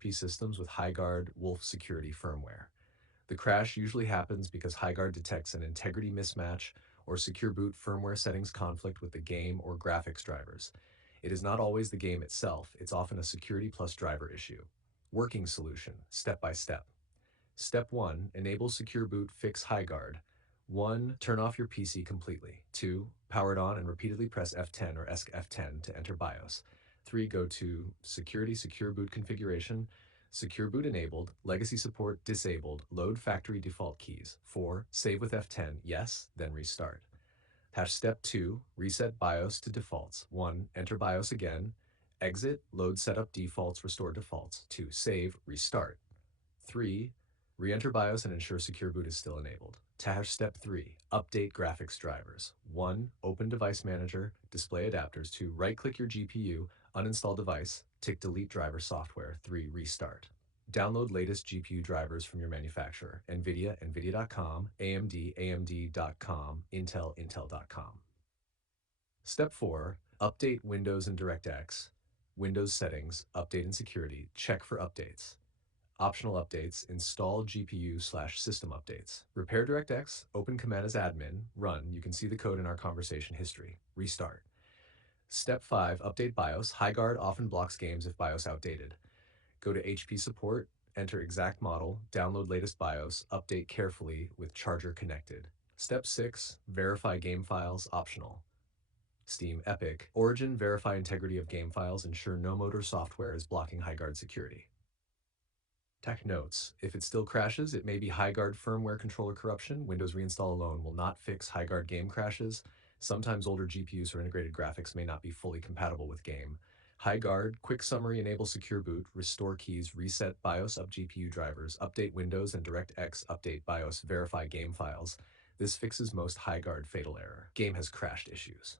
HP systems with HighGuard Wolf security firmware. The crash usually happens because HighGuard detects an integrity mismatch or secure boot firmware settings conflict with the game or graphics drivers. It is not always the game itself, it's often a security plus driver issue. Working solution, step by step. Step 1, enable secure boot, fix HighGuard. 1, turn off your PC completely. 2, power it on and repeatedly press F10 or ESC F10 to enter BIOS. 3, go to Security Secure Boot Configuration, Secure Boot enabled, Legacy Support disabled, load factory default keys. 4, save with F10, yes, then restart. Step 2, reset BIOS to defaults. 1, enter BIOS again. Exit, load setup defaults, restore defaults. 2, save, restart. 3, re-enter BIOS and ensure secure boot is still enabled. Step 3, update graphics drivers. 1, open device manager, display adapters. 2, right-click your GPU, uninstall device, tick delete driver software. 3, restart. Download latest GPU drivers from your manufacturer, NVIDIA, NVIDIA.com, AMD, AMD.com, Intel, Intel.com. Step 4, update Windows and DirectX. Windows settings, update and security, check for updates. Optional updates, install GPU/system updates. Repair DirectX, open command as admin, run. You can see the code in our conversation history. Restart. Step 5, update BIOS. HighGuard often blocks games if BIOS outdated. Go to HP support, enter exact model, download latest BIOS, update carefully with charger connected. Step 6, verify game files, optional. Steam, Epic, Origin, verify integrity of game files, ensure no motor software is blocking HighGuard security. Tech notes, if it still crashes, it may be HighGuard firmware controller corruption. Windows reinstall alone will not fix HighGuard game crashes. Sometimes older GPUs or integrated graphics may not be fully compatible with game. HighGuard, quick summary, enable secure boot, restore keys, reset BIOS, up GPU drivers, update Windows and DirectX, update BIOS, verify game files. This fixes most HighGuard fatal error. Game has crashed issues.